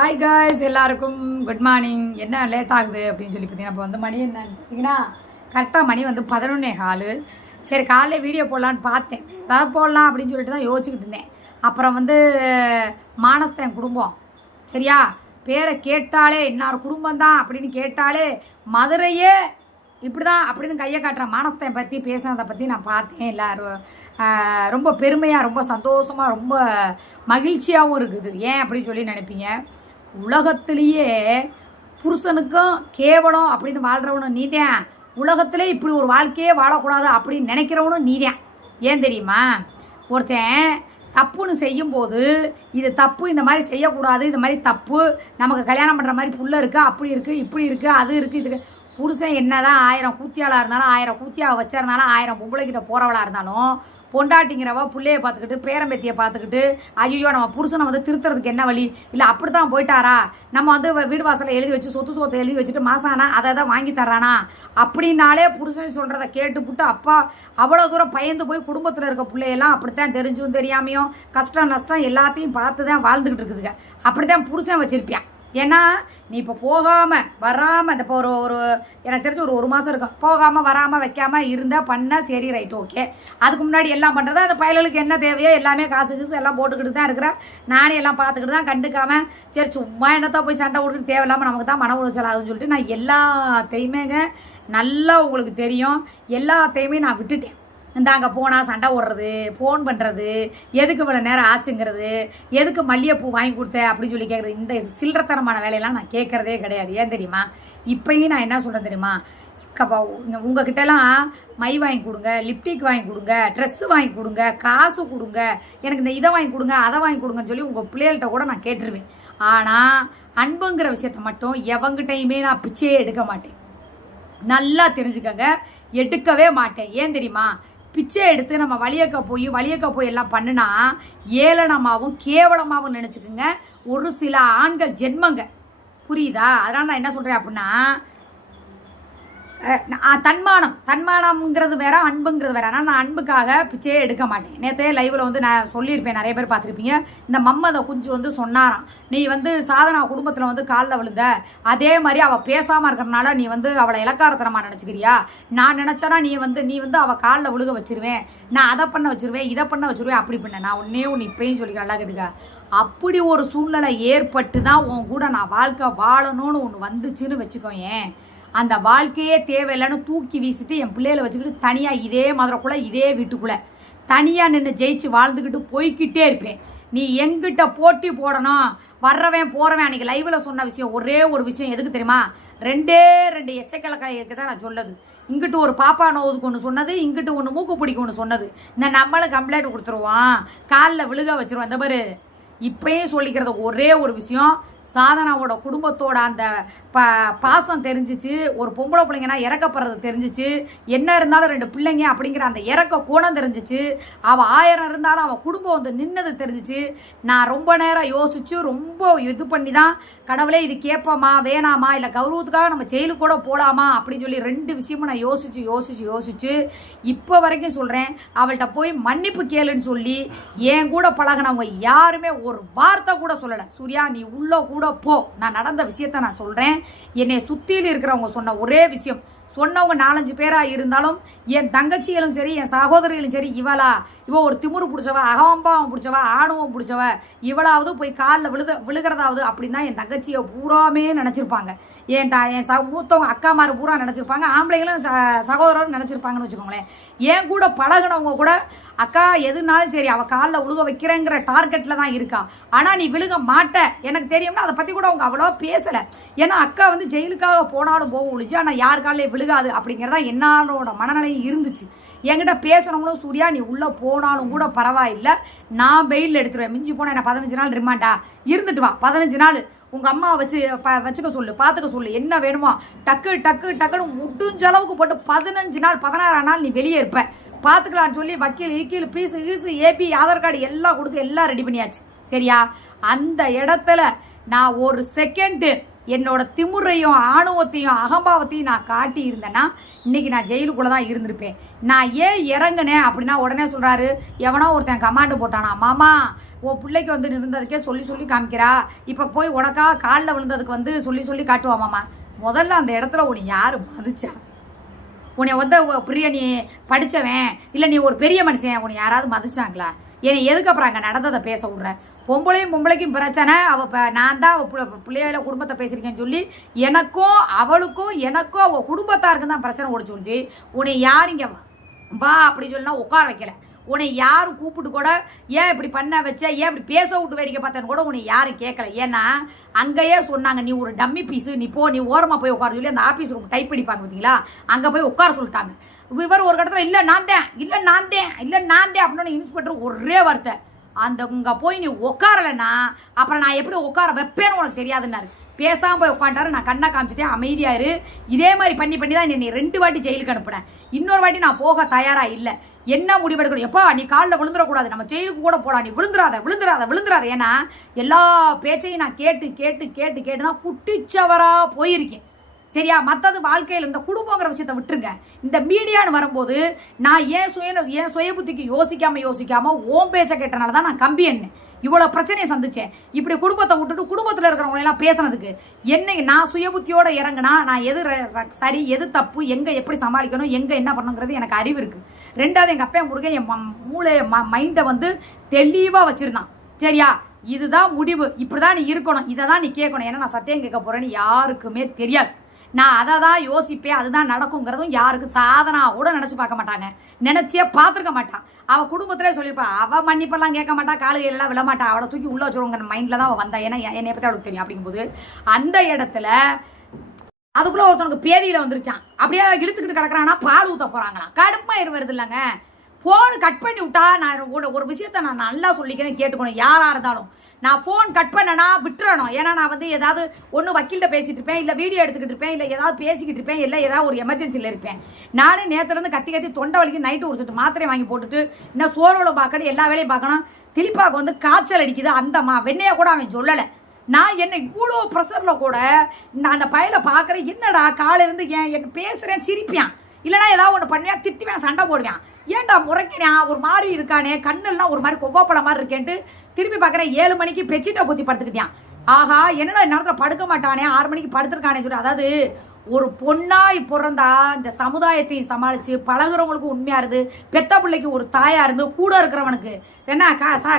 Hi guys, எல்லாருக்கும் good morning. என்ன late ஆகுது அப்படின்னு சொல்லி பார்த்தீங்கன்னா, இப்போ வந்து மணி என்னன்னு பார்த்தீங்கன்னா கரெக்டாக மணி வந்து 11:15. சரி, காலையில் வீடியோ போடலான்னு பார்த்தேன். ஏதாவது போடலாம் அப்படின்னு சொல்லிட்டு தான் யோசிச்சுக்கிட்டு இருந்தேன். அப்புறம் வந்து மானஸ்தன் குடும்பம், சரியா, பேரை கேட்டாலே இன்னார் குடும்பம் தான் அப்படின்னு கேட்டாலே மதுரையே இப்படி தான் அப்படின்னு கையை காட்டுற மானஸ்தன் பற்றி பேசுனதை பற்றி நான் பார்த்தேன். எல்லாரும் ரொம்ப பெருமையாக, ரொம்ப சந்தோஷமாக, ரொம்ப மகிழ்ச்சியாகவும் இருக்குது. ஏன் அப்படின்னு சொல்லி நினைப்பீங்க, உலகத்திலேயே புருஷனுக்கும் கேவலம் அப்படின்னு வாழ்கிறவனும் நீதான், உலகத்திலே இப்படி ஒரு வாழ்க்கையே வாழக்கூடாது அப்படின்னு நினைக்கிறவனும் நீதான். ஏன் தெரியுமா, ஒருத்தன் தப்புன்னு செய்யும்போது இது தப்பு, இந்த மாதிரி செய்யக்கூடாது, இந்த மாதிரி தப்பு, நமக்கு கல்யாணம் பண்ணுற மாதிரி புள்ள இருக்குது, அப்படி இருக்குது, இப்படி இருக்குது, அது இருக்குது, இது புருஷன் என்னதான் 1000 கூத்தியாளாக இருந்தாலும், 1000 கூத்தியாக வச்சிருந்தாலும், 1000 பொம்பளைக்கிட்ட போகிறவளாக இருந்தாலும், பொண்டாட்டிங்கிறவ பிள்ளையை பார்த்துக்கிட்டு பேரம்பேத்தியை பார்த்துக்கிட்டு ஐயோ நம்ம புருஷனை வந்து திருத்துறதுக்கு என்ன வழி, இல்லை அப்படி தான் போயிட்டாரா, நம்ம வந்து வீடு வாசலை எழுதி வச்சு சொத்தை எழுதி வச்சுட்டு மாதம் ஆனால் அதை தான் வாங்கி தர்றானா அப்படின்னாலே புருஷன் சொல்கிறத கேட்டுப்புட்டு அப்பா அவ்வளோ தூரம் பயந்து போய் குடும்பத்தில் இருக்க பிள்ளையெல்லாம் அப்படித்தான் தெரிஞ்சும் தெரியாமையும் கஷ்டம் நஷ்டம் எல்லாத்தையும் பார்த்து தான் வாழ்ந்துக்கிட்டு இருக்குதுங்க. அப்படி தான் புருஷன் வச்சுருப்பியான். ஏன்னா நீ இப்போ போகாமல் வராமல் இந்த இப்போ ஒரு எனக்கு தெரிஞ்சு ஒரு மாதம் இருக்கும், போகாமல் வராமல் வைக்காமல் இருந்தால் பண்ணால் சரி, ரைட், ஓகே. அதுக்கு முன்னாடி எல்லாம் பண்ணுறதா அந்த பயலுக்கு என்ன தேவையோ எல்லாமே காசு கீசு எல்லாம் போட்டுக்கிட்டு தான் இருக்கிறேன். நானே எல்லாம் பார்த்துக்கிட்டு தான் கண்டுக்காமல் சரி சும்மா என்னத்தான் போய் சண்டை போட்டுட்டு தேவையில்லாமல் நமக்கு தான் மன உளைச்சல் ஆகுதுன்னு சொல்லிட்டு நான் எல்லாத்தையுமேங்க நல்லா உங்களுக்கு தெரியும், எல்லாத்தையுமே நான் விட்டுட்டேன். இந்த அங்கே போனால் சண்டை ஓடுறது, ஃபோன் பண்ணுறது, எதுக்கு இவ்வளோ நேரம் ஆச்சுங்கிறது, எதுக்கு மல்லிகைப்பூ வாங்கி கொடுத்த அப்படின்னு சொல்லி கேட்குறது, இந்த சில்லறத்தனமான வேலையெல்லாம் நான் கேட்குறதே கிடையாது. ஏன் தெரியுமா, இப்போயும் நான் என்ன சொல்கிறேன் தெரியுமா, உங்ககிட்டலாம் மை வாங்கி கொடுங்க, லிப்டிக் வாங்கி கொடுங்க, ட்ரெஸ்ஸு வாங்கி கொடுங்க, காசு கொடுங்க, எனக்கு இந்த இதை வாங்கி கொடுங்க, அதை வாங்கி கொடுங்கன்னு சொல்லி உங்கள் பிள்ளைகள்கிட்ட கூட நான் கேட்டுருவேன். ஆனால் அன்புங்கிற விஷயத்த மட்டும் எவங்கிட்டையுமே நான் பிச்சையே எடுக்க மாட்டேன். நல்லா தெரிஞ்சுக்கங்க, எடுக்கவே மாட்டேன். ஏன் தெரியுமா, பிச்சை எடுத்து நம்ம வழியக்க போய் எல்லாம் பண்ணுனா ஏளனமாகவும் கேவலமாகவும் நினச்சிக்கோங்க ஒரு சில ஆண்கள் ஜென்மங்க, புரியுதா? அதனால் நான் என்ன சொல்கிறேன் அப்படின்னா, தன்மானம்ங்கிறது வேற, அன்புங்கிறது வேற. ஆனால் நான் அன்புக்காக பிச்சையே எடுக்க மாட்டேன். நேற்றே லைவில் வந்து நான் சொல்லியிருப்பேன், நிறைய பேர் பார்த்துருப்பீங்க. இந்த மம்மதை குஞ்சு வந்து சொன்னாராம், நீ வந்து சாதனா குடும்பத்தில் வந்து காலில் விழுந்த, அதே மாதிரி அவள் பேசாமல் இருக்கிறனால நீ வந்து அவளை இலக்காரத்தனமாக நினச்சிக்கிறியா, நான் நினச்சேன்னா நீ வந்து அவள் காலில் விழுக வச்சிருவேன், நான் அதை பண்ண வச்சிருவேன், இதை பண்ண வச்சிருவேன், அப்படி பண்ண. நான் ஒன்று இப்பயும் சொல்லிக்கிறேன், நல்லா கேட்டுக்க. அப்படி ஒரு சூழ்நிலை ஏற்பட்டு தான் உன் கூட நான் வாழ்க்கை வாழணும்னு ஒன்று வந்துச்சுன்னு வச்சுக்கோயேன், அந்த வாழ்க்கையே தேவையில்லைன்னு தூக்கி வீசிட்டு என் பிள்ளைகளை வச்சுக்கிட்டு தனியாக இதே மதுரைக்குள்ளே இதே வீட்டுக்குள்ளே தனியாக நின்று ஜெயிச்சு வாழ்ந்துக்கிட்டு போய்கிட்டே இருப்பேன். நீ எங்கிட்ட போட்டி போடணும், வர்றவன் போகிறவன். அன்றைக்கி லைவில் சொன்ன விஷயம், ஒரே ஒரு விஷயம் எதுக்கு தெரியுமா, 2 எச்சக்கிழக்காய்க்கு தான் நான் சொல்லது. இங்கிட்டு ஒரு பாப்பா நோவுதுக்கு ஒன்று சொன்னது, இங்கிட்டு ஒன்று மூக்கு பிடிக்க ஒன்று சொன்னது. இந்த நம்மளை கம்ப்ளைண்ட் கொடுத்துருவான், காலில் விழுக வச்சிருவான். இந்த மாதிரி இப்பயும் சொல்லிக்கிறது ஒரே ஒரு விஷயம், சாதனாவோட குடும்பத்தோட அந்த பாசம் தெரிஞ்சிச்சு, ஒரு பொம்பளை பிள்ளைங்கன்னா இறக்கப்படுறது தெரிஞ்சிச்சு, என்ன இருந்தாலும் 2 பிள்ளைங்க அப்படிங்கிற அந்த இறக்க கோணம் தெரிஞ்சிச்சு, அவள் 1000 இருந்தாலும் அவள் குடும்பம் வந்து நின்னது தெரிஞ்சிச்சு. நான் ரொம்ப நேரம் யோசிச்சு ரொம்ப இது பண்ணி தான், கடவுளே இது கேட்போமா வேணாமா, இல்லை கௌரவத்துக்காக நம்ம ஜெயிலுக்கு கூட போகலாமா அப்படின்னு சொல்லி 2 விஷயமும் நான் யோசிச்சு இப்போ வரைக்கும் சொல்கிறேன், அவள்கிட்ட போய் மன்னிப்பு கேளுன்னு சொல்லி என் கூட பழகினவங்க யாருமே ஒரு வார்த்தை கூட சொல்லலை. சூர்யா நீ உள்ள கூட போ, நான் நடந்த விஷயத்த நான் சொல்கிறேன். என்னை சுற்றியில் இருக்கிறவங்க சொன்ன ஒரே விஷயம், சொன்னவங்க 4-5 பேராக இருந்தாலும் என் தங்கச்சிகளும் சரி என் சகோதரிகளும் சரி, இவ ஒரு திமுரு பிடிச்சவ, அகம்பாவம் பிடிச்சவ, ஆணவம் பிடிச்சவ, இவளாவது போய் காலில் விழுகிறதாவது அப்படின்னு தான் என் தங்கச்சியை பூராமே நினச்சிருப்பாங்க. என் மூத்தவங்க அக்காமாரு பூரா நினச்சிருப்பாங்க, ஆம்பளைங்களும் சகோதரரும் நினச்சிருப்பாங்கன்னு வச்சுக்கோங்களேன். என் கூட பழகினவங்க கூட அக்கா எதுனாலும் சரி அவள் காலில் விழுக வைக்கிறேங்கிற டார்கெட்டில் தான் இருக்கா, ஆனால் நீ விழுக மாட்ட எனக்கு தெரியும்னா அதை பற்றி கூட அவங்க அவ்வளோ பேசலை. ஏன்னா அக்கா வந்து ஜெயிலுக்காக போனாலும் போக ஒழிச்சு, ஆனால் யார் காலில் விழுகாது அப்படிங்கிறதா என்னோட மனநிலையும் இருந்துச்சு. என்கிட்ட பேசுகிறவங்களும் சூர்யா நீ உள்ளே போனாலும் கூட பரவாயில்லை, நான் பெயில் எடுத்துருவேன், மிஞ்சி போனால் என்ன 15 நாள் ரிமாண்டா இருந்துட்டு வா, 15 நாள் உங்கள் அம்மா வச்சுக்க சொல்லு, பார்த்துக்க சொல்லு, என்ன வேணுமோ டக்குன்னு முடிஞ்ச அளவுக்கு போட்டு 15 நாள் 16ஆம் நாள் நீ வெளியே இருப்ப, பார்த்துக்கலான்னு சொல்லி வக்கீல் பீஸு ஏபி ஆதார் கார்டு எல்லாம் கொடுத்து எல்லாம் ரெடி பண்ணியாச்சு, சரியா? அந்த இடத்துல நான் ஒரு செகண்டு என்னோட திமுறையும் ஆணவத்தையும் அகம்பாவத்தையும் நான் காட்டி இருந்தேன்னா இன்னைக்கு நான் ஜெயிலுக்குள்ளே தான் இருந்திருப்பேன். நான் ஏன் இறங்குனேன் அப்படின்னா உடனே சொல்கிறாரு, எவனோ ஒருத்தன் கமாண்டு போட்டானா, மாமா உன் பிள்ளைக்கு வந்து இருந்ததுக்கே சொல்லி சொல்லி காமிக்கிறா, இப்போ போய் உனக்கா காலில் விழுந்ததுக்கு வந்து சொல்லி சொல்லி காட்டுவா மாமா. முதல்ல அந்த இடத்துல உன்னை யார் மதிச்சா? உன்னை வந்து பிரிய நீ படித்தவன் இல்லை நீ ஒரு பெரிய மனுஷன், உன்னை யாராவது மதிச்சாங்களா? என்னை எதுக்கு அப்புறம் அங்கே நடந்ததை பேச விட்ற? பொம்பளைக்கும் பிரச்சனை, நான் தான் பிள்ளையில குடும்பத்தை பேசியிருக்கேன்னு சொல்லி எனக்கும் அவள் குடும்பத்தாருக்கும் தான் பிரச்சனை ஓடிச்சு சொல்லி உன்னை யார் இங்கே வா அப்படின்னு சொல்லலாம் உட்கார வைக்கல. உன்னை யாரும் கூப்பிட்டு கூட ஏன் இப்படி பண்ண வச்ச, ஏன் இப்படி பேச விட்டு வேடிக்கை பார்த்தேன்னு கூட உன்னை யாரும் கேட்கல. ஏன்னா அங்கேயே சொன்னாங்க, நீ ஒரு டம்மி பீஸு, நீ ஓரமாக போய் உட்கார சொல்லி அந்த ஆஃபீஸ் ரூம் டைப் பண்ணிப்பாங்க பார்த்தீங்களா, அங்கே போய் உட்கார சொல்லிட்டாங்க. இவர் ஒரு இடத்துல இல்லை நான் தான் அப்படின்னு இன்ஸ்பெக்டர் ஒரே வார்த்தை, அந்த இங்கே போய் நீ உட்காரலைன்னா அப்புறம் நான் எப்படி உட்கார வைப்பேன்னு உனக்கு தெரியாதுன்னாரு. பேசாமல் போய் உட்காண்டாரு. நான் கண்ணை காமிச்சிட்டேன், அமைதியாரு. இதே மாதிரி பண்ணி தான் என்னை 2 வாட்டி ஜெயிலுக்கு அனுப்புனேன். இன்னொரு வாட்டி நான் போக தயாராக இல்லை. என்ன முடிவெடுக்கணும்? எப்பா நீ காலில் விழுந்துடக்கூடாது, நம்ம ஜெயிலுக்கு கூட போடா, நீ விழுந்துடாத. ஏன்னா எல்லா பேச்சையும் நான் கேட்டு தான் புட்டிச்சவராக போயிருக்கேன். சரியா? மற்றது வாழ்க்கையில் இந்த குடும்பங்கிற விஷயத்தை விட்டுருங்க. இந்த மீடியான்னு வரும்போது நான் ஏன் சுய புத்திக்கு யோசிக்காம ஓம் பேச்ச கேட்டனால தான் நான் கம்பி என்ன இவ்வளோ பிரச்சனையை சந்திச்சேன். இப்படி குடும்பத்தை விட்டுட்டு குடும்பத்தில் இருக்கிறவங்க எல்லாம் பேசுனதுக்கு என்னைக்கு நான் சுய புத்தியோட இறங்குனா நான் எது சரி எது தப்பு, எங்கே எப்படி சமாளிக்கணும், எங்கே என்ன பண்ணணுங்கிறது எனக்கு அறிவு இருக்குது. 2வது எங்கள் அப்பா முருகன் என் மூளையை மைண்டை வந்து தெளிவாக வச்சுருந்தான். சரியா? இதுதான் முடிவு, இப்படி தான் நீ இருக்கணும், இதை தான் நீ கேட்கணும். ஏன்னா நான் சத்தியம் கேட்க போகிறேன்னு யாருக்குமே தெரியாது. நான் அதை தான் யோசிப்பேன், அதுதான் நடக்குங்கிறதும் யாருக்கும் சாதனா கூட நினச்சி பார்க்க மாட்டாங்க, நினச்சே பார்த்துருக்க மாட்டான். அவள் குடும்பத்திலே சொல்லியிருப்பா, அவள் மன்னிப்பெல்லாம் கேட்க மாட்டா, காலையிலலாம் விழமாட்டா, அவளை தூக்கி உள்ளே வச்சுருவங்க மைண்டில் தான் அவள் வந்தா. ஏன்னா என்னை பற்றி அவளுக்கு தெரியும். அப்படிங்கும்போது அந்த இடத்துல அதுக்குள்ளே ஒருத்தவனுக்கு பேதியில் வந்துருச்சான். அப்படியே இழுத்துக்கிட்டு கிடக்குறான்னா பால் ஊற்ற போகிறாங்களாம். கடுப்பாயிரு வருது இல்லைங்க. ஃபோன் கட் பண்ணி விட்டா நான் ஒரு விஷயத்த நான் நல்லா சொல்லிக்கிறேன், கேட்டுக்கணும். யாராக இருந்தாலும் நான் ஃபோன் கட் பண்ணனா விட்டுறணும். ஏன்னா நான் வந்து ஏதாவது ஒன்று வக்கீல்கிட்ட பேசிகிட்டு இருப்பேன், இல்லை வீடியோ எடுத்துக்கிட்டு இருப்பேன், இல்லை ஏதாவது பேசிக்கிட்டு இருப்பேன், இல்லை ஏதாவது ஒரு எமர்ஜென்சியில் இருப்பேன். நானே நேற்றுலேருந்து கத்தி தொண்டை வலிக்கு நைட்டு ஒரு சுட்டு மாத்திரை வாங்கி போட்டுட்டு இன்னும் சோரோட பார்க்கணும், எல்லா வேலையும் பார்க்கணும். திலிப்பாவுக்கு வந்து காய்ச்சல் அடிக்குது, அந்த வெண்ணையை கூட அவன் சொல்லலை. நான் என்ன இவ்வளோ ப்ரெஷரில் கூட நான் அந்த பையலை பார்க்குறேன். என்னடா காலையிலேருந்து என்ன பேசுகிறேன், சிரிப்பான், இல்லைனா ஏதாவது ஒன்று பண்ணுவேன், திட்டுவேன், சண்டை போடுவேன். ஏன்டா முறைக்கிறான், ஒரு மாதிரி இருக்கானே, கண்ணெல்லாம் ஒரு மாதிரி கொவ்வாப்பழம் மாதிரி இருக்கேன்ட்டு திரும்பி பார்க்குறேன். 7 மணிக்கு பெட்ஷீட்டை ஊற்றி படுத்துக்கிட்டான். ஆஹா என்னடா நேரத்தில் படுக்க மாட்டானே, 6 மணிக்கு படுத்துருக்கானே சொல்லி. அதாவது ஒரு பொண்ணாய் பிறந்தா இந்த சமுதாயத்தை சமாளித்து பழகுறவங்களுக்கு உண்மையாக இருந்து, பெத்த பிள்ளைக்கு ஒரு தாயாக இருந்து, கூட இருக்கிறவனுக்கு என்ன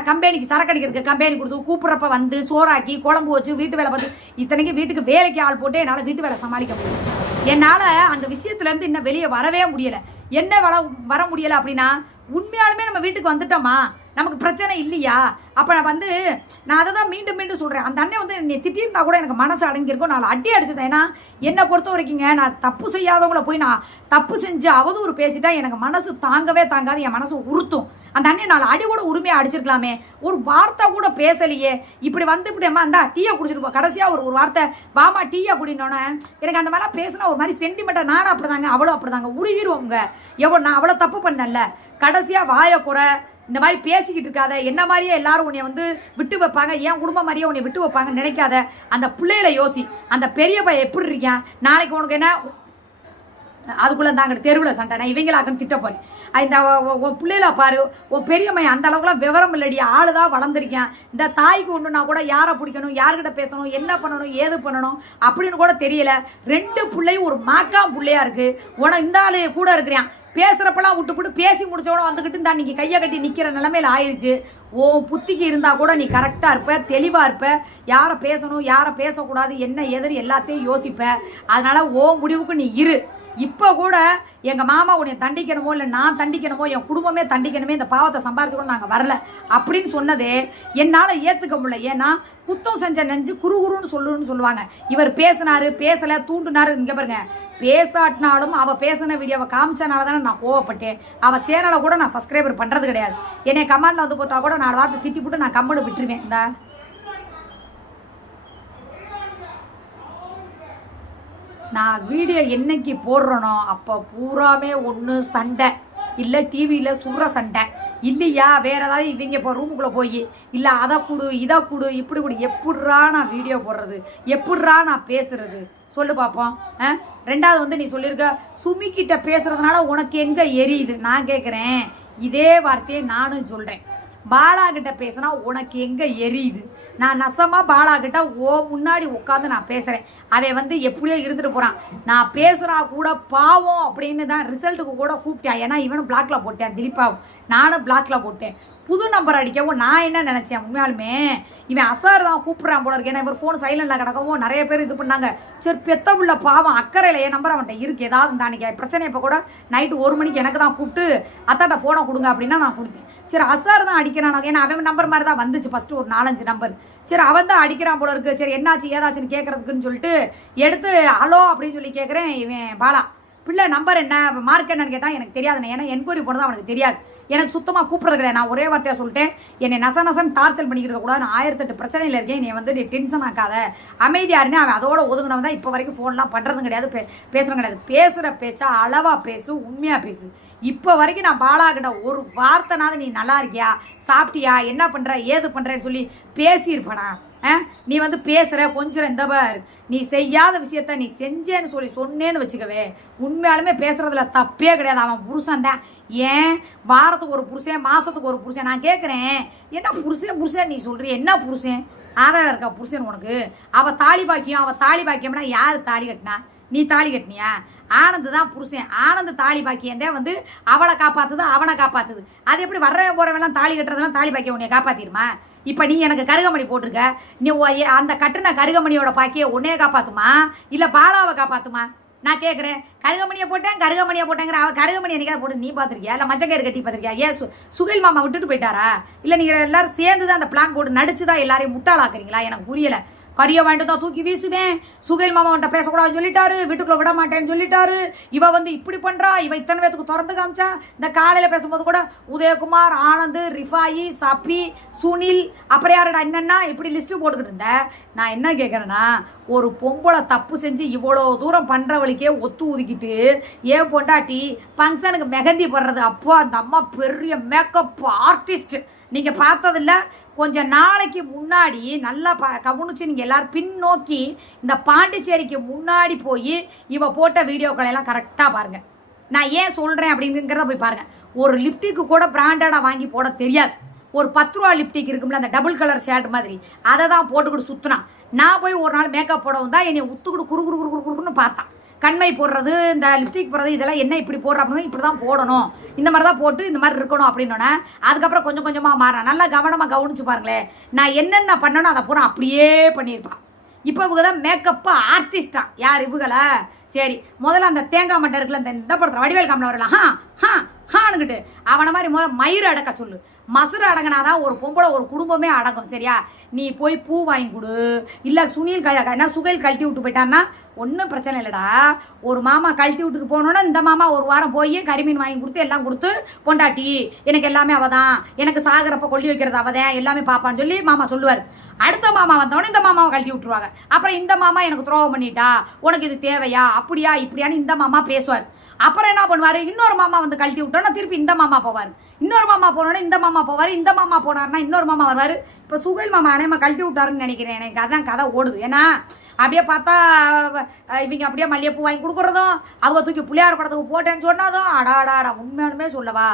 கம்பெனிக்கு சரக்கு அடிக்கிறதுக்கு கம்பெனி கொடுத்து கூப்பிட்றப்ப வந்து சோறாக்கி குழம்பு வச்சு வீட்டு வேலை பார்த்து, இத்தனைக்கு வீட்டுக்கு வேலைக்கு ஆள் போட்டு என்னால் வீட்டு வேலை சமாளிக்க முடியும். என்னால் அந்த விஷயத்துலேருந்து இன்னும் வெளியே வரவே முடியலை. என்ன வர முடியலை அப்படின்னா, உண்மையாலுமே நம்ம வீட்டுக்கு வந்துட்டோமா, நமக்கு பிரச்சனை இல்லையா? அப்போ நான் அதை தான் மீண்டும் சொல்கிறேன். அந்த அண்ணன் வந்து என்னை திட்டியிருந்தா கூட எனக்கு மனசு அடங்கியிருக்கும், நான் அடி அடிச்சுட்டேன். ஏன்னா என்னை பொறுத்த வரைக்குங்க, நான் தப்பு செய்யாதவங்கள போய் நான் தப்பு செஞ்சு அவதூறு பேசிட்டா எனக்கு மனசு தாங்கவே தாங்காது, என் மனசு உறுத்தும். அந்த அண்ணன் 4 அடி கூட உரிமையாக அடிச்சிருக்கலாமே, ஒரு வார்த்தை கூட பேசலையே. இப்படி இப்படிமா இந்தா டீயை குடிச்சிட்டு போ, கடைசியாக ஒரு வார்த்தை வாமா டீயை குடினோன்னே எனக்கு அந்த மாதிரிலாம் பேசினா ஒரு மாதிரி சென்டிமெண்ட்டாக, நானும் அப்படிதாங்க அவளும் அப்படிதாங்க உருகிடுவோங்க. நான் அவ்வளோ தப்பு பண்ணல, கடைசியாக வாயை குறை இந்த மாதிரி பேசிக்கிட்டு இருக்காத. என்ன மாதிரியே எல்லாரும் உன்னை வந்து விட்டு வைப்பாங்க, என் குடும்பம் மாதிரியே உன்னை விட்டு வைப்பாங்க நினைக்காத. அந்த பிள்ளையில யோசி, அந்த பெரிய பையன் எப்படி இருக்கான், நாளைக்கு உனக்கு என்ன அதுக்குள்ளே தாங்க தெருவில் சண்டை, நான் இவங்களாக்குன்னு திட்ட போகிறேன். இந்த உன் பிள்ளையில பாரு, உன் பெரியம்மையை அந்த அளவுக்குலாம் விவரம் இல்லடி, ஆளு தான் வளர்ந்துருக்கேன். இந்த தாய்க்கு ஒன்றுனா கூட யாரை பிடிக்கணும், யார்கிட்ட பேசணும், என்ன பண்ணணும், ஏது பண்ணணும் அப்படின்னு கூட தெரியல. 2 பிள்ளையும் ஒரு மாக்காம் பிள்ளையா இருக்கு. உனக்கு இந்த ஆளு கூட இருக்கிறான், பேசுகிறப்பெல்லாம் விட்டு பேசி முடிச்சோட வந்துக்கிட்டு இருந்தா நீங்கள் கையை கட்டி நிற்கிற நிலைமையில் ஆயிடுச்சு. ஓ புத்திக்கு இருந்தால் கூட நீ கரெக்டாக இருப்ப, தெளிவாக இருப்ப, யாரை பேசணும் யாரை பேசக்கூடாது, என்ன எதிரி எல்லாத்தையும் யோசிப்ப. அதனால் ஓ முடிவுக்கு நீ இரு. இப்போ கூட எங்கள் மாமா உன்னை தண்டிக்கணுமோ இல்லை நான் தண்டிக்கணுமோ, என் குடும்பமே தண்டிக்கணுமே, இந்த பாவத்தை சம்பாரிச்சு கூட நாங்கள் வரல அப்படின்னு சொன்னதே என்னால் ஏற்றுக்க முடியல. ஏன்னா குத்தம் செஞ்ச நெஞ்சு குறுகுறுன்னு சொல்லுவாங்க. இவர் பேசினாரு, பேசலை, தூண்டுனாரு. இங்கே பாருங்க, பேசாட்டினாலும் அவள் பேசின வீடியோவை காமிச்சனால தானே நான் கோவப்பட்டேன். அவள் சேனலை கூட நான் சப்ஸ்கிரைபர் பண்ணுறது கிடையாது. என்னை கமெண்டில் வந்து போட்டால் கூட 4 வார்த்தை திட்டி போட்டு நான் கம்முன்னு விட்டுருவேன். இந்த நான் வீடியோ என்னைக்கு போடுறனோ அப்போ பூராமே ஒன்று சண்டை, இல்லை டிவியில் சுடுற சண்டை, இல்லையா வேற ஏதாவது இவங்க இப்போ ரூமுக்குள்ளே போய் இல்லை அதை கொடு இதை கொடு இப்படி கொடு, எப்படிரா நான் வீடியோ போடுறது, எப்படிரா நான் பேசுறது சொல்லு பார்ப்போம். ரெண்டாவது வந்து நீ சொல்லியிருக்க சுமிக்கிட்ட பேசுறதுனால உனக்கு எங்கே எரியுது. நான் கேட்குறேன் இதே வார்த்தையை நானும் சொல்கிறேன். பாலா கிட்ட பேசினா உனக்கு எங்கே எரியுது. நான் நசமாக பாலா கிட்ட முன்னாடி உட்காந்து நான் பேசுகிறேன். அவன் வந்து எப்படியோ இருந்துட்டு போகிறான். நான் பேசுகிறா கூட பாவம் அப்படின்னு தான் ரிசல்ட்டுக்கு கூட கூப்பிட்டேன். ஏன்னா இவனும் பிளாக்ல போட்டேன், திலீப்பாவும் நானும் பிளாக்ல போட்டேன். புது நம்பர் அடிக்கவும் நான் என்ன நினச்சேன், உண்மையாலுமே இவன் அசார் தான் கூப்பிட்றான் போல இருக்கு. ஏன்னா இவர் ஃபோன் சைலண்டில் கிடக்கவும் நிறைய பேர் இது பண்ணாங்க. சரி பெத்த உள்ள பாவம் அக்கறையில் என் நம்பர் அவன்கிட்ட இருக்கு, ஏதாவது தானிக்க பிரச்சனை. இப்போ கூட நைட்டு 1 மணிக்கு எனக்கு தான் கூப்பிட்டு அத்தாட்ட ஃபோனை கொடுங்க அப்படின்னா நான் கொடுத்தேன். சரி அசார் தான் அடிக்கிறான், ஏன்னா அவன் நம்பர் மாதிரி தான் வந்துச்சு ஃபஸ்ட்டு ஒரு 4-5 நம்பர். சரி அவன் தான் அடிக்கிறான் போல இருக்கு. சரி என்னாச்சு ஏதாச்சுன்னு கேட்கறதுக்குன்னு சொல்லிட்டு எடுத்து ஹலோ அப்படின்னு சொல்லி கேட்குறேன். இவன் பாலா பிள்ளை நம்பர் என்ன மார்க் என்னன்னு கேட்டால் எனக்கு தெரியாதுண்ணே. ஏன்னா என்கொயரி போனதான் அவனுக்கு தெரியாது. எனக்கு சுத்தமாக கூப்பிட்றது கிடையாது. நான் ஒரே வார்த்தையாக சொல்லிட்டேன், என்னை நசன் டார்ச்சல் பண்ணிக்கிட்டு கூடாது. நான் 1008 பிரச்சனையில் இருக்கேன், நீ வந்து நீ டென்ஷன் ஆக்காத அமைதியாருன்னு அவன் அதோட ஒதுங்கினவன் தான். இப்போ வரைக்கும் ஃபோன்லாம் பண்ணுறதும் கிடையாது, பேசுறது கிடையாது. பேசுகிற பேச்சா அளவாக பேசு, உண்மையாக பேசு. இப்போ வரைக்கும் நான் பாலாகிட்ட ஒரு வார்த்தைனாவது நீ நல்லா இருக்கியா, சாப்பிட்டியா, என்ன பண்ணுற ஏது பண்ணுறேன்னு சொல்லி பேசியிருப்பேனா? நீ வந்து பேசுகிற கொஞ்சம் இந்த பார், நீ செய்யாத விஷயத்த நீ செஞ்சேன்னு சொல்லி சொன்னேன்னு வச்சுக்கவே உண்மையாலுமே பேசுறதுல தப்பே கிடையாது. அவன் புருஷன் தான். ஏன் வாரத்துக்கு ஒரு புருஷன், மாசத்துக்கு ஒரு புருஷன். நான் கேட்குறேன் என்ன புருஷன் நீ சொல்றிய, என்ன புருஷன் ஆதாரம் இருக்கா புருஷன் உனக்கு? அவள் தாலி பாக்கியம்னா யார் தாலி கட்டினா? நீ தாலி கட்டினியா? ஆனந்து தான் புருஷன். ஆனந்து தாலி பாக்கியந்தே வந்து அவளை காப்பாத்துது, அவனை காப்பாத்துது. அது எப்படி வர்றவன் போறவெல்லாம் தாலி கட்டுறதுலாம் தாலி பாக்கியம் உன்னைய காப்பாத்திருமா? இப்போ நீ எனக்கு கருகமணி போட்டிருக்க, நீ அந்த கட்டுன கருகமணியோட பாக்கிய உன்னைய காப்பாத்துமா இல்லை பாலாவை காப்பாத்துமா? நான் கேட்குறேன். கருகமணியை போட்டேங்கிற அவள் கருகமணி என்னைக்காவது போட்டு நீ பார்த்துருக்கியா? இல்லை மஞ்சக்கயிறு கட்டி பார்த்துருக்கியா? ஏன் சுகில் மாமா விட்டுட்டு போயிட்டாரா? இல்லை நீங்கள் எல்லாரும் சேர்ந்து தான் அந்த பிளான் போட்டு நடிச்சு தான் எல்லாரையும் முட்டாளாக்குறீங்களா? எனக்கு புரியலை. கரியை வாங்கிட்டு தான் தூக்கி வீசுவேன், சுகைல் மாமா உன்ட்ட பேசக்கூடாதுன்னு சொல்லிட்டாரு, வீட்டுக்குள்ள விட மாட்டேன்னு சொல்லிட்டாரு, இவ வந்து இப்படி பண்றா, இவ இத்தனை பேத்துக்கு திறந்து காமிச்சா. இந்த காலையில பேசும்போது கூட உதயகுமார், ஆனந்த், ரிஃபாயி, சபி, சுனில், அப்புறம் யாரோட என்னன்னா இப்படி லிஸ்ட் போட்டுக்கிட்டு இருந்தேன். நான் என்ன கேட்கறேன்னா, ஒரு பொம்பளை தப்பு செஞ்சு இவ்வளோ தூரம் பண்றவளுக்கே ஒத்து ஊதிக்கிட்டு ஏன் பொண்டாட்டி ஃபங்க்ஷனுக்கு மெஹந்தி படுறது. அப்போ அந்த அம்மா பெரிய மேக்கப் ஆர்டிஸ்ட். நீங்கள் பார்த்ததில்ல, கொஞ்சம் நாளைக்கு முன்னாடி நல்லா கவனிச்சு நீங்கள் எல்லாரும் பின்னோக்கி இந்த பாண்டிச்சேரிக்கு முன்னாடி போய் இவ போட்ட வீடியோக்களெல்லாம் கரெக்டாக பாருங்கள். நான் ஏன் சொல்கிறேன் அப்படிங்கிறத போய் பாருங்கள். ஒரு லிப்டிக்கு கூட பிராண்டடாக வாங்கி போட தெரியாது. ஒரு 10 ரூபா லிப்டிக் இருக்கும்ல, அந்த டபுள் கலர் ஷர்ட் மாதிரி, அதை தான் போட்டுக்கிட்டு சுற்றினான். நான் போய் ஒரு நாள் மேக்கப் போடவும் தான் என்னை உத்துக்கிட்டு குறுன்னு பார்த்தான். கண்மை போடுறது, இந்த லிப்ஸ்டிக் போடுறது, இதெல்லாம் என்ன இப்படி போடுற அப்படின்னு, இப்படி தான் போடணும், இந்த மாதிரி தான் போட்டு இந்த மாதிரி இருக்கணும் அப்படின்னோடனே அதுக்கப்புறம் கொஞ்சம் கொஞ்சமாக மாறேன். நல்லா கவனமாக கவனிச்சு பாருங்களேன். நான் என்னென்ன பண்ணணும் அதை பூரா அப்படியே பண்ணியிருப்பான். இப்போ இவங்க தான் மேக்கப்பு ஆர்டிஸ்டா. யார் இவங்களா? சரி, முதல்ல அந்த தேங்காய் மட்டை இருக்குல்ல, இந்த படத்தில் வடிவேல் காமில் வரலாம், ஹானுக்கிட்டு அவனை மாதிரி முதல்ல மயிறு அடக்க சொல்லு. மசுறு அடங்கினாதான் ஒரு பொம்பளை ஒரு குடும்பமே அடங்கும். சரியா? நீ போய் பூ வாங்கி கொடு. இல்லை சுனில் என்ன சுகைல் கழட்டி விட்டு போயிட்டான்னா ஒன்றும் பிரச்சனை இல்லைடா. ஒரு மாமா கழட்டி விட்டுட்டு போனோன்னா இந்த மாமா ஒரு வாரம் போய் கறிமீன் வாங்கி கொடுத்து எல்லாம் கொடுத்து பொண்டாட்டி எனக்கு எல்லாமே அவதான், எனக்கு சாகிறப்ப கொல்லி வைக்கிறது அவதான், எல்லாமே பாப்பான்னு சொல்லி மாமா சொல்லுவார். அடுத்த மாமா வந்தோடனே இந்த மாமாவை கழட்டி விட்டுருவாங்க. அப்புறம் இந்த மாமா எனக்கு துரோகம் பண்ணிட்டா, உனக்கு இது தேவையா, அப்படியா இப்படியான்னு இந்த மாமா பேசுவார். அப்புறம் என்ன பண்ணுவார், இன்னொரு மாமா வந்து கழட்டி விட்டோன்னா திருப்பி இந்த மாமா போவார். இன்னொரு மாமா போனோன்னா இந்த மாமா போவார். இந்த மாமா போனார்னா இன்னொரு மாமா வருவார். இப்போ சுகைல் மாமா அனைமா கழட்டி விட்டாருன்னு நினைக்கிறேன். எனக்கு அதான் கதை ஓடுது. ஏன்னா அப்படியே பார்த்தா இவங்க அப்படியே மல்லிகைப்பூ வாங்கி கொடுக்குறதும், அவங்க தூக்கி புளியார் படத்துக்கு போட்டேன்னு சொன்னாதும், அடாடாடா உண்மையானுமே சொல்லவா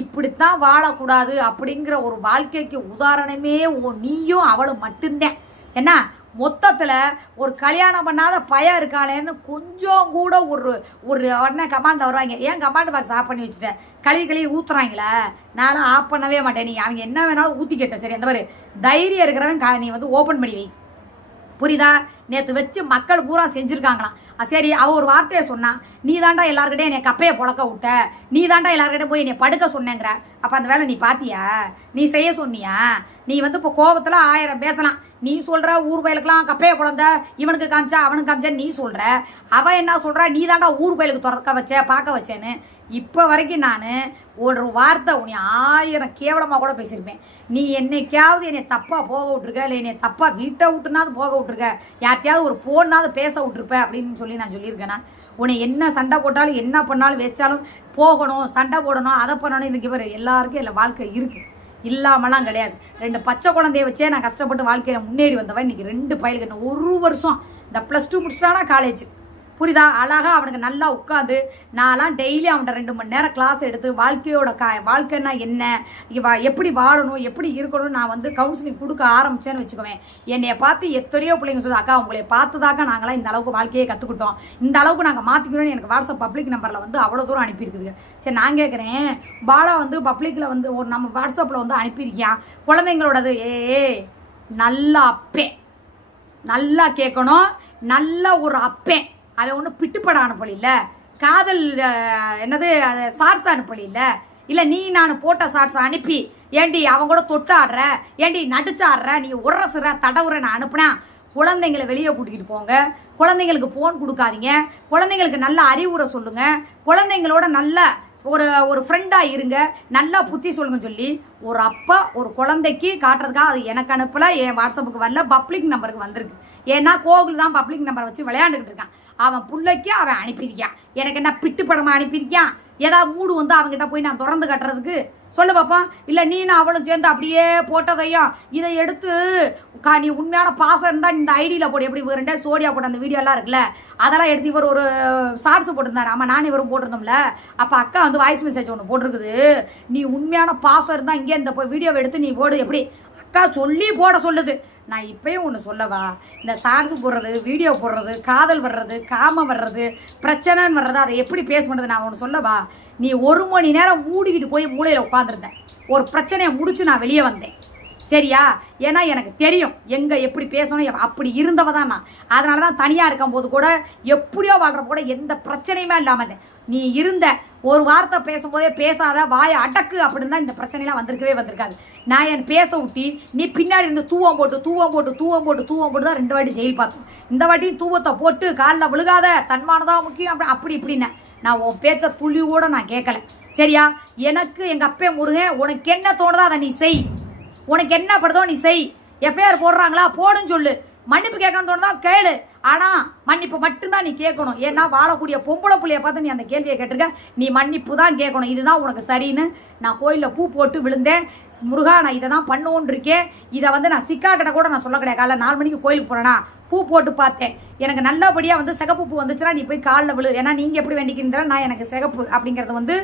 இப்படித்தான் வாழக்கூடாது அப்படிங்கிற ஒரு வாழ்க்கைக்கு உதாரணமே நீயும் அவளும் மட்டும்தான். என்ன மொத்தத்தில் ஒரு கல்யாணம் பண்ணாத பையன் இருக்காளேன்னு கொஞ்சம் கூட ஒரு உடனே கமாண்ட் வருவாங்க. ஏன் கமாண்ட் பாக்ஸ் ஆஃப் பண்ணி வச்சுட்டேன், கழுவி ஊற்றுறாங்களே, நானும் ஆஃப் பண்ணவே மாட்டேன். நீ அவங்க என்ன வேணாலும் ஊற்றி கேட்டேன். சரி, அந்த மாதிரி தைரியம் இருக்கிறவன் நீ வந்து ஓப்பன் பண்ணி வை. புரியுதா? நேற்று வச்சு மக்கள் பூரா செஞ்சுருக்காங்களாம். சரி, அவ ஒரு வார்த்தையை சொன்னா, நீ தாண்டா எல்லாருக்கிட்டே என்னை கப்பையை புழக்க விட்ட, நீ தாண்டா எல்லாருக்கிட்டே போய் என்னை படுக்க சொன்னேங்கிற. அப்போ அந்த வேலை நீ பார்த்தியா? நீ செய்ய சொன்னியா? நீ வந்து இப்போ கோபத்தில் 1000 பேசலாம். நீ சொல்கிற ஊர் பயலுக்கெல்லாம் கப்பையை குழந்த, இவனுக்கு காமிச்சா அவனுக்கு காமிச்சா நீ சொல்கிற. அவன் என்ன சொல்கிறா, நீ தாண்டா ஊர் பயலுக்கு திறக்க வச்ச, பார்க்க வச்சேன்னு. இப்போ வரைக்கும் நான் ஒரு வார்த்தை உன்னை 1000 கேவலமாக கூட பேசியிருப்பேன். நீ என்னைக்காவது என்னை தப்பாக போக விட்டுருக்க, இல்லை என்னை தப்பாக வீட்டை விட்டுனாவது போக விட்டுருக்க, யார்த்தையாவது ஒரு ஃபோன்னாவது பேச விட்டுருப்ப அப்படின்னு சொல்லி நான் சொல்லியிருக்கேன்னா. உன்னை என்ன சண்டை போட்டாலும் என்ன பண்ணாலும் வச்சாலும் போகணும், சண்டை போடணும், அதை பண்ணணும், இதுக்கு பேர் எல்லா எல்லாருக்கும் இல்லை வாழ்க்கை இருக்குது, இல்லாமலாம் கிடையாது. 2 பச்சை குழந்தைய வச்சே நான் கஷ்டப்பட்டு வாழ்க்கையில் முன்னேறி வந்தவன். இன்றைக்கி 2 பையலுக்கு இன்னும் 1 வருஷம் இந்த +2 முடிச்சிட்டானா காலேஜ், புரியுதா? அழகாக அவனுக்கு நல்லா உட்காந்து நான்லாம் டெய்லி அவன்கிட்ட 2 மணி நேரம் கிளாஸ் எடுத்து வாழ்க்கையோட வாழ்க்கைன்னா என்ன, எப்படி வாழணும், எப்படி இருக்கணும் நான் வந்து கவுன்சிலிங் கொடுக்க ஆரம்பிச்சேன்னு வச்சுக்குவேன். என்னைய பார்த்து எத்தனையோ பிள்ளைங்க சொல்லுது, அக்கா உங்களை பார்த்துதாக்கா நாங்களாம் இந்த அளவுக்கு வாழ்க்கையை கற்றுக்கிட்டோம், இந்த அளவுக்கு நாங்கள் மாற்றிக்கணும்னு எனக்கு வாட்ஸ்அப் பப்ளிக் நம்பரில் வந்து அவ்வளோ தூரம் அனுப்பியிருக்குது. சரி நான் கேட்குறேன், பாலா வந்து பப்ளிக்கில் வந்து ஒரு நம்ம வாட்ஸ்அப்பில் வந்து அனுப்பியிருக்கியா குழந்தைங்களோடது? நல்ல அப்பேன், நல்லா கேட்கணும், நல்ல ஒரு அப்பேன். அவன் ஒன்றும் பிட்டுப்பட அனுப்பல, காதல் என்னது ஷார்ட்ஸ் அனுப்பல, இல்லை நீ நான் போட்ட ஷார்ட்ஸ் அனுப்பி ஏண்டி அவன் கூட தொட்டு ஆடுற, ஏண்டி நடிச்சு ஆடுற, நீ உரசுற தடவுற நான் அனுப்புனேன். குழந்தைங்களை வெளியே கூட்டிக்கிட்டு போங்க, குழந்தைங்களுக்கு ஃபோன் கொடுக்காதீங்க, குழந்தைங்களுக்கு நல்ல அறிவுரை சொல்லுங்க, குழந்தைங்களோட நல்ல ஒரு ஃப்ரெண்டாக இருங்க, நல்லா புத்தி சொல்லுங்க சொல்லி ஒரு அப்பா ஒரு குழந்தைக்கு காட்டுறதுக்காக அது எனக்கு அனுப்பல, என் வாட்ஸ்அப்புக்கு வரல, பப்ளிக் நம்பருக்கு வந்திருக்கு. ஏன்னா கோகுல் தான் பப்ளிக் நம்பரை வச்சு விளையாண்டுக்கிட்டு இருக்கான். அவன் பிள்ளைக்கு அவன் அனுப்பியிருக்கான். எனக்கு என்ன பிட்டு படமாக அனுப்பியிருக்கான்? ஏதாவது மூடு வந்து அவங்ககிட்ட போய் நான் திறந்து கட்டுறதுக்கு சொல்லு பாப்பா. இல்லை நீ நான் அவளும் சேர்ந்து அப்படியே போட்டதையும் இதை எடுத்து நீ உண்மையான பாசம் இருந்தால் இந்த ஐடியில் போடு, எப்படி 2 சோடியா போட்ட அந்த வீடியோலாம் இருக்குல்ல, அதெல்லாம் எடுத்து இவர் ஒரு ஷார்ட்ஸ் போட்டிருந்தாரு. ஆமாம் நானும் இவரும் போட்டிருந்தோம்ல. அப்போ அக்கா வந்து வாய்ஸ் மெசேஜ் ஒன்று போட்டிருக்குது, நீ உண்மையான பாசம் இருந்தால் இங்கே இந்த வீடியோவை எடுத்து நீ போடு, எப்படி அக்கா சொல்லி போட சொல்லுது. நான் இப்பயும் ஒன்று சொல்லவா, இந்த ஷார்ட்ஸ் போடுறது, வீடியோ போடுறது, காதல் வர்றது, காமம் வர்றது, பிரச்சனைன்னு வர்றது, அதை எப்படி பேச பண்ணுறது நான் ஒன்று சொல்லவா. நீ 1 மணி நேரம் மூடிக்கிட்டு போய் மூளையில் உட்காந்துருந்தேன், ஒரு பிரச்சனையை முடிச்சு நான் வெளியே வந்தேன், சரியா? ஏன்னா எனக்கு தெரியும் எங்கே எப்படி பேசணும், அப்படி இருந்தவ தான் நான். அதனால தான் தனியாக இருக்கும்போது கூட எப்படியோ வாழ்கிற கூட எந்த பிரச்சனையுமே இல்லாமல் நீ இருந்த ஒரு வார்த்தை பேசும்போதே பேசாத வாயை அடக்கு அப்படின்னு தான் இந்த பிரச்சனைலாம் வந்திருக்காது. நான் என் பேச ஊட்டி நீ பின்னாடி இருந்து தூவம் போட்டு தான் 2 வாட்டி ஜெயில் பார்த்தோம். இந்த வாட்டி தூவத்தை போட்டு காலில் விழுகாத, தன்மானதான் முக்கியம் அப்படி இப்படின்னு நான் உன் பேச்ச துள்ளி கூட நான் கேட்கல, சரியா? எனக்கு எங்கள் அப்பே முருகன், உனக்கு என்ன தோணுதோ அதை நீ செய், உனக்கு என்ன படுதோ நீ செய். எஃப்ஐஆர் போடுறாங்களா போடுன்னு சொல்லு, மன்னிப்பு கேட்கணும்னு தோணுதான் கேளு, ஆனால் மன்னிப்பு மட்டும்தான் நீ கேட்கணும். ஏன்னா வாழக்கூடிய பொம்பளை பிள்ளைய பார்த்து நீ அந்த கேள்வியை கேட்டிருக்க, நீ மன்னிப்பு தான் கேட்கணும், இதுதான் உனக்கு சரின்னு. நான் கோயிலில் பூ போட்டு விழுந்தேன், முருகா நான் இதை தான் பண்ணுவோன்னு இருக்கேன், இதை வந்து நான் சிக்கா கிட்ட கூட நான் சொல்ல கிடையாது. காலைல 4 மணிக்கு கோயிலுக்கு போனேன்னா பூ போட்டு பார்த்தேன், எனக்கு நல்லபடியாக வந்து சிகப்பு பூ வந்துச்சுன்னா நீ போய் காலில் விழு. ஏன்னா நீங்கள் எப்படி வேண்டிக்கிறீங்களா, நான் எனக்கு சிகப்பு அப்படிங்கிறது வந்து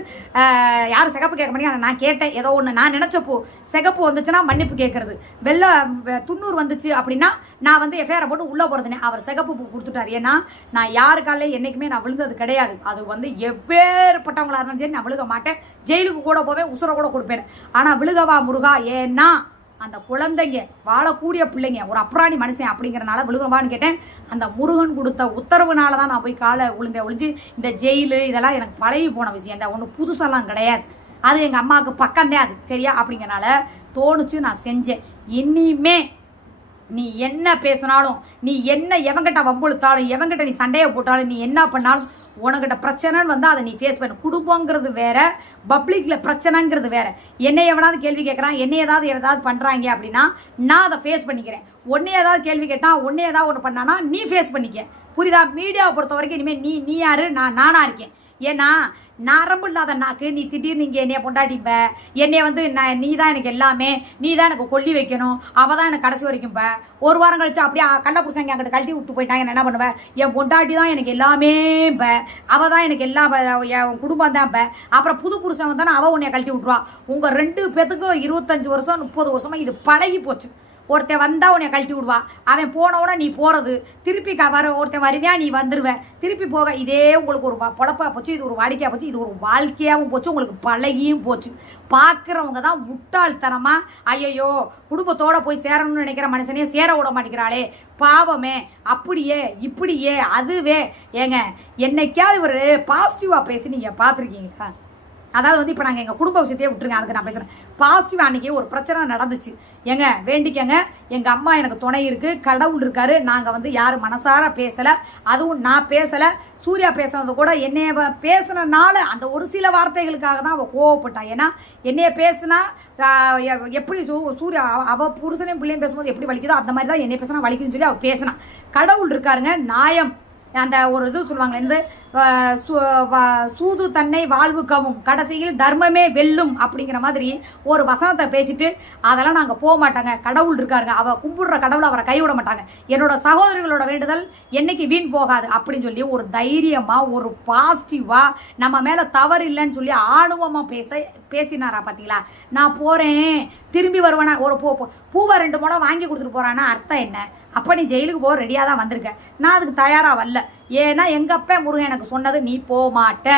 யாரும் சிகப்பு கேட்க மாட்டேங்க, நான் கேட்டேன் ஏதோ ஒன்று, நான் நினச்ச பூ சிகப்பு வந்துச்சுன்னா மன்னிப்பு கேட்கறது, வெள்ளை துண்ணூறு வந்துச்சு அப்படின்னா நான் வந்து எஃப்ஐஆரை போட்டு உள்ளே போகிறதுனே. அவர் சிகப்பு பூ கொடுத்துட்டார். ஏன்னா நான் யாருக்காலே என்றைக்குமே நான் விழுந்தது கிடையாது. அது வந்து எப்பேற்பட்டவங்களா இருந்தாலும் சரி நான் விழுக மாட்டேன், ஜெயிலுக்கு கூட போவேன், உசுரை கூட கொடுப்பேன். ஆனால் விழுகவா முருகா, ஏன்னா அந்த குழந்தைங்க வாழக்கூடிய பிள்ளைங்க ஒரு அப்ராணி மனுஷன் அப்படிங்கிறனால விழுகவான்னு கேட்டேன். அந்த முருகன் கொடுத்த உத்தரவுனால தான் நான் போய் காலை ஒழிஞ்சு இந்த ஜெயிலு இதெல்லாம் எனக்கு பழகி போன விஷயம், இந்த ஒன்று புதுசெல்லாம் கிடையாது. அது எங்கள் அம்மாவுக்கு பக்கம்தான் அது, சரியா? அப்படிங்கிறனால தோணுச்சு நான் செஞ்சேன். இனிமே நீ என்ன பேசினாலும், நீ என்ன எவங்கிட்ட வம்புழுத்தாலும், எவங்கிட்ட நீ சண்டையை போட்டாலும், நீ என்ன பண்ணாலும் உனக்கிட்ட பிரச்சனைன்னு வந்தால் அதை நீ ஃபேஸ் பண்ண. குடும்பங்கிறது வேற, பப்ளிக்கில் பிரச்சனைங்கிறது வேற. என்னை எவனாவது கேள்வி கேட்குறான், என்னை ஏதாவது பண்ணுறாங்க அப்படின்னா நான் அதை ஃபேஸ் பண்ணிக்கிறேன். உன்னை ஏதாவது கேள்வி கேட்டால், உன்னை ஏதாவது ஒன்று பண்ணானா நீ ஃபேஸ் பண்ணிக்க, புரியுதா? மீடியாவை பொறுத்த வரைக்கும் இனிமேல் நீ யாரு, நானா இருக்கேன். ஏன்னா நரம்பு இல்லாத நாக்கு, நீ திடீர்னு நீங்கள் என்னைய பொண்டாட்டிப்ப, என்னைய வந்து நீ தான் எனக்கு எல்லாமே, நீ தான் எனக்கு கொல்லி வைக்கணும், அவள் தான் எனக்கு கடைசி வரைக்கும் ஒரு வாரம் கழிச்சு அப்படியே கள்ள புருஷங்க அங்கிட்ட கழட்டி விட்டு போயிட்டாங்க. என்ன பண்ணுவேன், என் பொண்டாட்டி தான் எனக்கு எல்லாமே அவள் தான் எனக்கு எல்லாம் என் குடும்பம் தான் அப்புறம் புது புருஷன் வந்தானே அவள் உன்னைய கழட்டி விட்டுருவா. உங்கள் 2 பேத்துக்கும் 25 வருஷம் 30 வருஷமாக இது பழகி போச்சு. ஒருத்தன் வந்தால் உன்னை கழட்டி விடுவா, அவன் போனவுடனே நீ போகிறது, திருப்பி ஒருத்தன் வருவியா நீ வந்துடுவேன், திருப்பி போக. இதே உங்களுக்கு ஒரு பொழப்பாக போச்சு, இது ஒரு வாடிக்கையாக போச்சு, இது ஒரு வாழ்க்கையாகவும் போச்சு, உங்களுக்கு பழகியும் போச்சு. பார்க்குறவங்க தான் முட்டாள்தனமாக ஐயோ குடும்பத்தோடு போய் சேரணும்னு நினைக்கிற மனுஷனே சேர விட மாட்டேங்கிறாளே பாவமே, அப்படியே இப்படியே அதுவே. ஏங்க என்னைக்காவது ஒரு பாசிட்டிவாக பேசி நீங்கள் பார்த்துருக்கீங்களா? அதாவது வந்து இப்போ நாங்கள் எங்கள் குடும்ப விஷயத்தையே விட்டுருங்க, அதுக்கு நான் பேசுகிறேன். பாசிட்டிவ் அன்றைக்கி ஒரு பிரச்சனை நடந்துச்சு, ஏங்க வேண்டிக்கங்க, எங்கள் அம்மா எனக்கு துணை இருக்குது, கடவுள் இருக்காரு, நாங்கள் வந்து யாரும் மனசார பேசலை, அதுவும் நான் பேசலை. சூர்யா பேசுனது கூட என்னைய பேசுனனால அந்த ஒரு சில வார்த்தைகளுக்காக தான் அவள் கோவப்பட்டா. ஏன்னா என்னைய பேசுனா எப்படி சூர்யா அவள் புருஷனையும் பிள்ளையும் பேசும்போது எப்படி வலிக்குதோ அந்த மாதிரி தான் என்னைய பேசினா வலிக்குதுன்னு சொல்லி அவள் பேசினான். கடவுள் இருக்காருங்க, நியாயம் அந்த ஒரு இது சொல்லுவாங்க இருந்து சூது தன்னை வாழ்வு கவும் கடைசியில் தர்மமே வெல்லும் அப்படிங்கிற மாதிரி ஒரு வசனத்தை பேசிட்டு அதெல்லாம் நாங்கள் போக மாட்டாங்க. கடவுள் இருக்காருங்க, அவ கும்பிடுற கடவுளை அவரை கைவிட மாட்டாங்க. என்னோட சகோதரிகளோட வேண்டுதல் என்னைக்கு வீண் போகாது அப்படின்னு சொல்லி ஒரு தைரியமா ஒரு பாசிட்டிவா நம்ம மேல தவறு இல்லைன்னு சொல்லி ஆணவமா பேசினாரா பாத்தீங்களா? நான் போறேன் திரும்பி வருவேனா, ஒரு பூவை 2 முடம் வாங்கி கொடுத்துட்டு போறான்னா அர்த்தம் என்ன? அப்ப நீ ஜெயிலுக்கு போக ரெடியா தான் வந்திருக்க. நான் அதுக்கு தயாரா வரல. ஏன்னா எங்க அப்பா முருகன் எனக்கு சொன்னது நீ போக மாட்ட,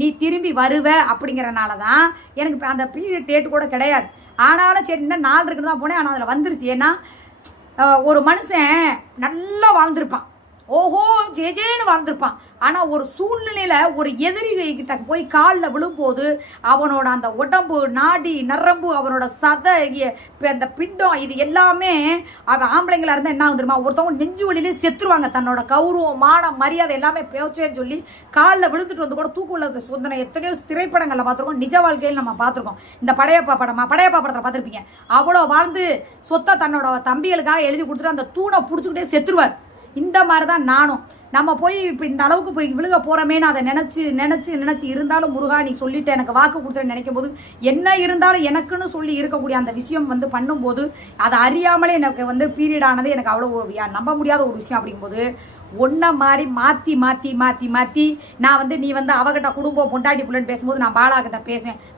நீ திரும்பி வருவ அப்படிங்கறனால தான் எனக்கு அந்த பீரியட் டேட் கூட கிடையாது. ஆனாலும் சரி இன்னும் 4 இருக்குன்னு தான் போனேன். ஆனால் அதில் வந்துருச்சு. ஏன்னா ஒரு மனுஷன் நல்லா வாழ்ந்திருப்பான், ஓஹோ ஜேஜேன்னு வாழ்ந்திருப்பான். ஆனால் ஒரு சூழ்நிலையில் ஒரு எதிரி கிட்ட போய் காலில் விழும்போது அவனோட அந்த உடம்பு நாடி நரம்பு அவனோட அந்த பிண்டம் இது எல்லாமே அவன் ஆம்பளைங்களா இருந்தால் என்ன வந்துருமா, ஒருத்தவங்க நெஞ்சு வழியிலே செத்துருவாங்க. தன்னோட கௌரவம் மானம் மரியாதை எல்லாமே பேச்சேன்னு சொல்லி காலில் விழுந்துட்டு வந்து கூட தூக்கு உள்ள சொந்தனை எத்தனையோ திரைப்படங்களில் பார்த்துருக்கோம், நிஜ வாழ்க்கையில் நம்ம பார்த்துருக்கோம். இந்த படையப்பா படத்தில் பார்த்துருப்பீங்க. அவ்வளோ வாழ்ந்து சொத்தை தன்னோட தம்பிகளுக்காக எழுதி கொடுத்துட்டு அந்த தூணை பிடிச்சிக்கிட்டே செத்துருவார். இந்த மாதிரி தான் நானும். நம்ம போய் இப்போ இந்த அளவுக்கு போய் விழுக போகிறோமேன்னு அதை நினச்சி இருந்தாலும் முருகா நீ சொல்லிட்டு எனக்கு வாக்கு கொடுத்துன்னு நினைக்கும் போது என்ன இருந்தாலும் எனக்குன்னு சொல்லி இருக்கக்கூடிய அந்த விஷயம் வந்து பண்ணும்போது அதை அறியாமலே எனக்கு வந்து பீரியட் ஆனது எனக்கு அவ்வளோ நம்ப முடியாத ஒரு விஷயம். அப்படிங்கும்போது ஒன்றை மாதிரி மாற்றி நான் வந்து நீ வந்து அவகிட்ட குடும்பம் பொண்டாட்டி பிள்ளைன்னு பேசும்போது நான் பாலாகிட்ட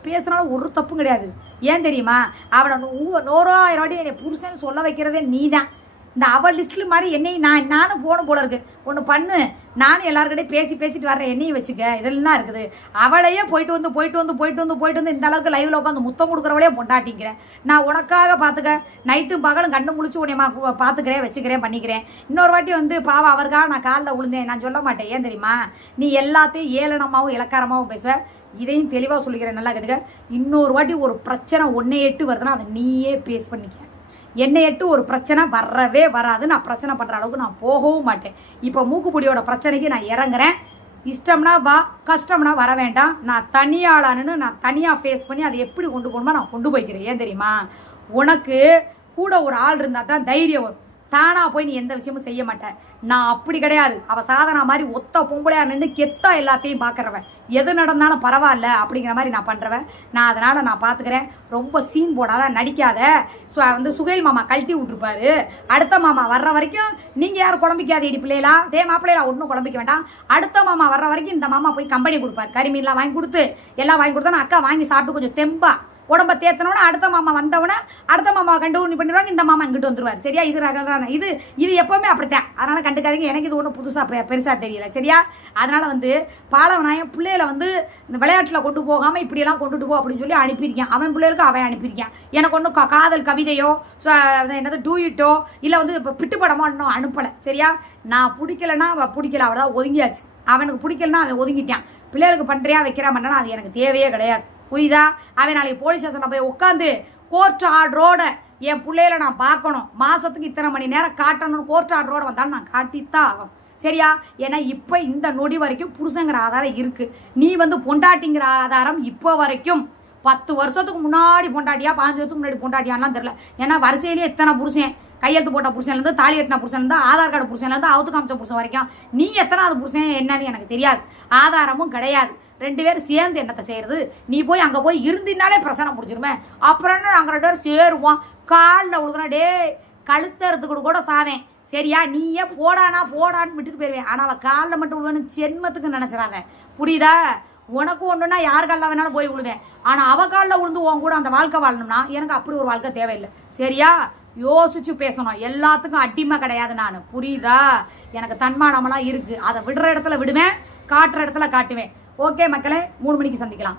பேசினாலும் ஒரு தப்பும் கிடையாது. ஏன் தெரியுமா, அவனை 100,000 வாட்டி என்னை புருஷன்னு சொல்ல வைக்கிறதே நீ தான். இந்த அவள் லிஸ்ட்ல மாதிரி என்னையும் நானும் போகணும் போல இருக்கு. ஒன்று பண்ணு, நானும் எல்லாருக்கிட்டையும் பேசிட்டு வர்றேன், என்னையும் வச்சுக்க. இதெல்லாம் இருக்குது. அவளையே போயிட்டு வந்து இந்த அளவுக்கு லைவ்ல உட்காந்து முத்தம் கொடுக்குறவளே பொண்டாட்டிக்கிறேன். நான் உனக்காக பார்த்துக்க நைட்டும் பகலும் கண்ணு முழிச்சு உன்னை பார்த்துக்கிறேன் வச்சுக்கிறேன் பண்ணிக்கிறேன். இன்னொரு வாட்டி வந்து பாவம் அவருக்காக நான் காலில் விழுந்தேன் நான் சொல்ல மாட்டேன். ஏன் தெரியுமா, நீ எல்லாத்தையும் ஏளனமாகவும் இலக்காரமாகவும் பேச. இதையும் தெளிவாக சொல்லிக்கிறேன், நல்லா கேட்டுக்க. இன்னொரு வாட்டி ஒரு பிரச்சனை 1-8 வருதுன்னா அதை நீயே பேஸ் பண்ணிக்க. என்னை எட்டு ஒரு பிரச்சனை வரவே வராது. நான் பிரச்சனை பண்ணுற அளவுக்கு நான் போகவும் மாட்டேன். இப்போ மூக்குப்பொடியோட பிரச்சனைக்கு நான் இறங்குறேன். இஷ்டம்னா வா, கஷ்டம்னா வர வேண்டாம். நான் தனியாளானு நான் தனியாக ஃபேஸ் பண்ணி அதை எப்படி கொண்டு போகணுமோ நான் கொண்டு போய்க்கிறேன். ஏன் தெரியுமா, உனக்கு கூட ஒரு ஆள் இருந்தால் தான் தைரியம் வரும். தானா போய் நீ எந்த விஷயமும் செய்ய மாட்டேன். நான் அப்படி கிடையாது. அவள் சாதனா மாதிரி ஒத்த பொம்பளையா நின்று கெத்தா எல்லாத்தையும் பார்க்குறவன். எது நடந்தாலும் பரவாயில்ல அப்படிங்கிற மாதிரி நான் பண்ணுறவன். நான் அதனால் நான் பார்த்துக்கிறேன். ரொம்ப சீன் போடாத, நடிக்காத. வந்து சுகைல் மாமா கழட்டி விட்டுருப்பாரு. அடுத்த மாமா வர்ற வரைக்கும் நீங்கள் யாரும் குழம்பிக்காதீடி பிள்ளைகளா, மாப்பிள்ளைகளா ஒன்றும் குழம்பிக்க வேண்டாம். அடுத்த மாமா வர்ற வரைக்கும் இந்த மாமா போய் கம்பெனி கொடுப்பார். கறிமீன்லாம் வாங்கி கொடுத்து எல்லாம் வாங்கி கொடுத்தா நான் அக்கா வாங்கி சாப்பிட்டு கொஞ்சம் தெம்பா உடம்ப தேத்தனோட அடுத்த மாமா வந்தவன அடுத்த மாமாவை கண்டுபிடி பண்ணிடுவாங்க. இந்த மாமா இங்கிட்டு வந்துருவார். சரியா, இது எப்பவுமே அப்படித்தான். அதனால கண்டுக்காதீங்க. எனக்கு இது ஒன்றும் புதுசாக பெருசாக தெரியல. சரியா, அதனால வந்து பாலவனாயம் பிள்ளைகளை வந்து இந்த விளையாட்டில் கொண்டு போகாமல் இப்படியெல்லாம் கொண்டுட்டு போ அப்படின்னு சொல்லி அனுப்பியிருக்கேன். அவன் பிள்ளைகளுக்கு அவன் அனுப்பியிருக்கேன். எனக்கு ஒன்றும் காதல் கவிதையோ என்னது டூயிட்டோ இல்லை வந்து இப்போ பிட்டு படமோ இன்னும் அனுப்பலை. சரியா, நான் பிடிக்கலன்னா அவள் பிடிக்கல, அவள் தான் ஒதுங்கியாச்சு. அவனுக்கு பிடிக்கலன்னா அவன் ஒதுங்கிட்டான். பிள்ளைகளுக்கு பண்ணுறியா வைக்கிறா பண்ணனா அது எனக்கு தேவையே கிடையாது. புரியுதா? அவன் நாளைக்கு போலீஸ் ஸ்டேஷனில் போய் உட்காந்து கோர்ட் ஆர்டரோட என் பிள்ளையில நான் பார்க்கணும், மாதத்துக்கு இத்தனை மணி நேரம் காட்டணும், கோர்ட் ஆர்டரோட வந்தாலும் நான் காட்டித்தான் ஆகணும். சரியா, ஏன்னா இப்போ இந்த நொடி வரைக்கும் புருஷங்கிற ஆதாரம் இருக்குது. நீ வந்து பொண்டாட்டிங்கிற ஆதாரம் இப்போ வரைக்கும் 10 வருஷத்துக்கு முன்னாடி பொண்டாட்டியா 15 வருஷத்துக்கு முன்னாடி பொண்டாட்டியான்லாம் தெரியல. ஏன்னா வரிசையிலேயே எத்தனை புருஷன், கையெழுத்து போட்ட புருஷன்லேருந்து தாலி கட்டின புருஷன்லேருந்து ஆதார் கார்டு புருஷன்லேருந்து அவுத்து காமிச்ச புருஷன் வரைக்கும் நீ எத்தனாவது புருஷன் என்னன்னு எனக்கு தெரியாது. ஆதாரமும் கிடையாது. 2 பேரும் சேர்ந்து என்னத்தை செய்யறது? நீ போய் அங்கே போய் இருந்தினாலே பிரச்சனை முடிச்சிருமே. அப்புறம் என்ன, நாங்கள் 2 பேரும் சேருவோம். காலில் விழுதுனா டே கழுத்தறதுக்கு கூட சாவேன். சரியா, நீயே போடான்னு விட்டுட்டு போயிடுவேன். ஆனால் அவள் காலில் மட்டும் விழுவேன்னு ஜென்மத்துக்கு நினச்சிடாத. புரியுதா? உனக்கு ஒன்றுனா யார் காலில் வேணாலும் போய் விழுவேன். ஆனால் அவள் காலில் விழுந்து உன் கூட அந்த வாழ்க்கை வாழணும்னா எனக்கு அப்படி ஒரு வாழ்க்கை தேவையில்லை. சரியா, யோசிச்சு பேசணும். எல்லாத்துக்கும் அடிமை கிடையாது நான். புரியுதா? எனக்கு தன்மானமெல்லாம் இருக்குது. அதை விடுற இடத்துல விடுவேன், காட்டுற இடத்துல காட்டுவேன். ஓகே மக்களே, 3 மணிக்கு சந்திக்கலாம்.